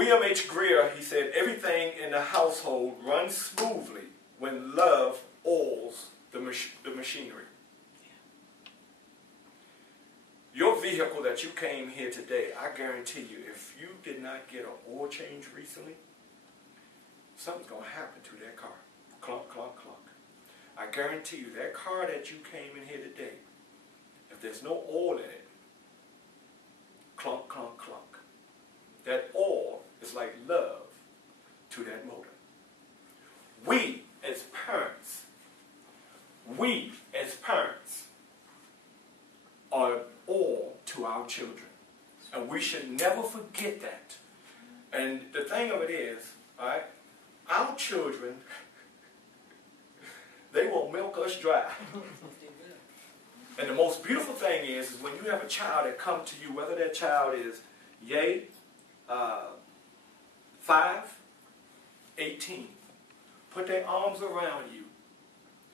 William H. Greer, he said, everything in the household runs smoothly when love oils the machinery. Your vehicle that you came here today, I guarantee you, if you did not get an oil change recently, something's going to happen to that car. Clunk, clunk, clunk. I guarantee you, that car that you came in here today, if there's no oil in it, clunk, clunk, clunk. That oil is like love to that motor. We as parents are oil to our children. And we should never forget that. And the thing of it is, all right, our children, they will milk us dry. And the most beautiful thing is when you have a child that comes to you, whether that child is 5, 18, put their arms around you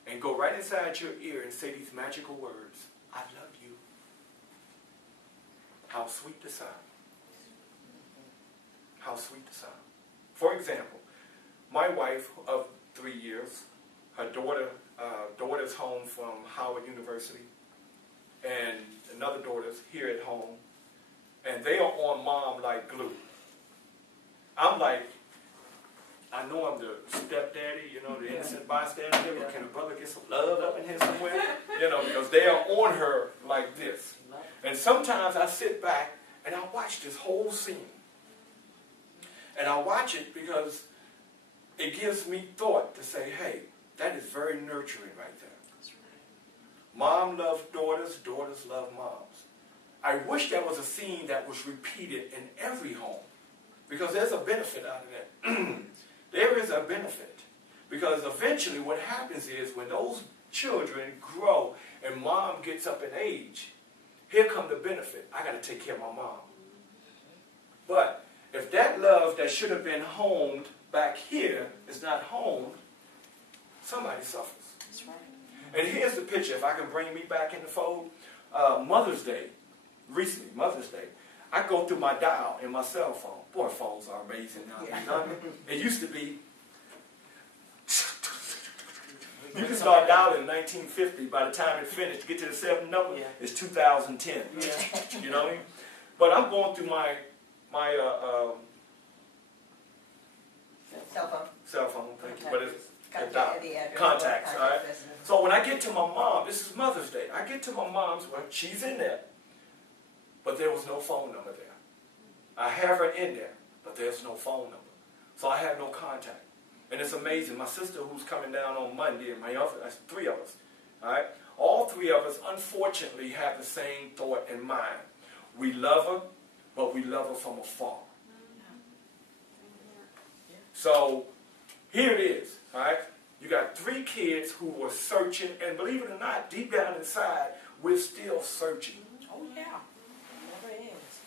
and go right inside your ear and say these magical words, I love you. How sweet the sound. How sweet the sound. For example, my wife of 3 years, her daughter's home from Howard University, and another daughter's here at home, and they are on mom like glue. I'm like, I know I'm the stepdaddy, you know, the innocent bystander here, but can a brother get some love up in here somewhere? You know, because they are on her like this. And sometimes I sit back and I watch this whole scene. And I watch it because it gives me thought to say, hey, that is very nurturing right there. That's right. Mom loves daughters, daughters love moms. I wish there was a scene that was repeated in every home, because there's a benefit out of that. There is a benefit. Because eventually what happens is when those children grow and mom gets up in age, here comes the benefit. I got to take care of my mom. But if that love that should have been homed back here is not homed, somebody suffers. That's right. And here's the picture, if I can bring me back in the fold. Mother's Day, recently, Mother's Day, I go through my dial in my cell phone. Boy, phones are amazing now. Yeah. You know what I mean? It used to be, you can start dialing in 1950. By the time it finished, to get to the 7th number, it's 2010. Yeah. You know what I mean? But I'm going through my cell phone, thank you. But it's contacts, all right? So when I get to my mom, this is Mother's Day. I get to my mom's, well, she's in there. But there was no phone number there. I have her in there, but there's no phone number. So I have no contact. And it's amazing. My sister, who's coming down on Monday, and my other, that's 3 of us. All right? All 3 of us, unfortunately, have the same thought in mind. We love her, but we love her from afar. So here it is. All right? You got 3 kids who were searching, and believe it or not, deep down inside, we're still searching. Oh, yeah. Never ends.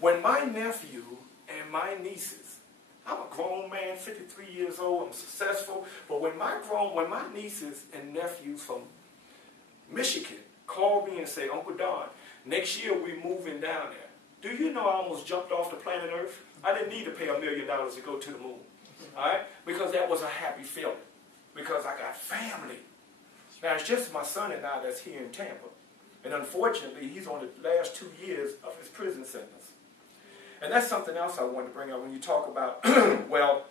When my nephew and my nieces, I'm a grown man, 53 years old, I'm successful, but when my nieces and nephews from Michigan call me and say, Uncle Don, next year we're moving down there. Do you know I almost jumped off the planet Earth? I didn't need to pay $1 million to go to the moon. All right? Because that was a happy feeling. Because I got family. Now, it's just my son and I that's here in Tampa. And unfortunately, he's on the last 2 years of his prison sentence. And that's something else I wanted to bring up when you talk about, well,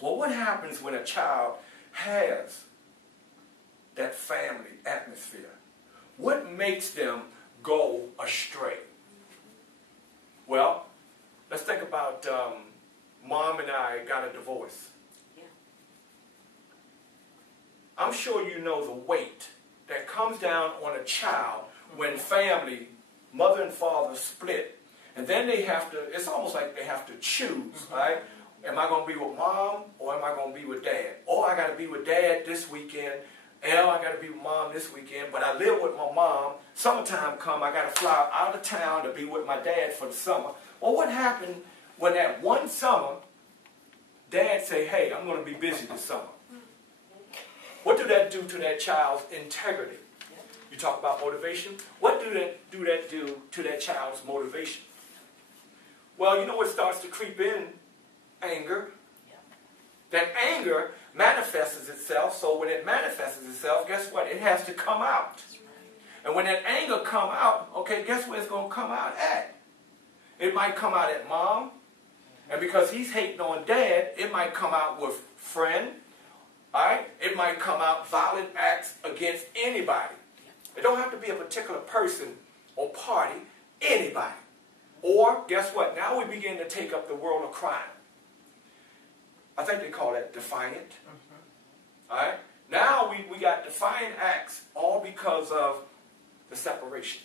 what happens when a child has that family atmosphere? What makes them go astray? Well, let's think about Mom and I got a divorce. Yeah. I'm sure you know the weight that comes down on a child when family, mother and father, split. And then they have to, it's almost like they have to choose, right? Am I going to be with mom or am I going to be with dad? Or I got to be with dad this weekend. I got to be with mom this weekend. But I live with my mom. Summertime come, I got to fly out of town to be with my dad for the summer. Well, what happened when that one summer, dad say, hey, I'm going to be busy this summer? What do that do to that child's integrity? You talk about motivation. What do that do to that child's motivation? Well, you know what starts to creep in anger. That anger manifests itself, so when it manifests itself, guess what? It has to come out. And when that anger come out, okay, guess where it's going to come out at? It might come out at mom, and because he's hating on dad, it might come out with friend, all right? It might come out violent acts against anybody. It don't have to be a particular person or party, anybody. Or, guess what? Now we begin to take up the world of crime. I think they call that defiant. All right? Now we got defiant acts all because of the separation.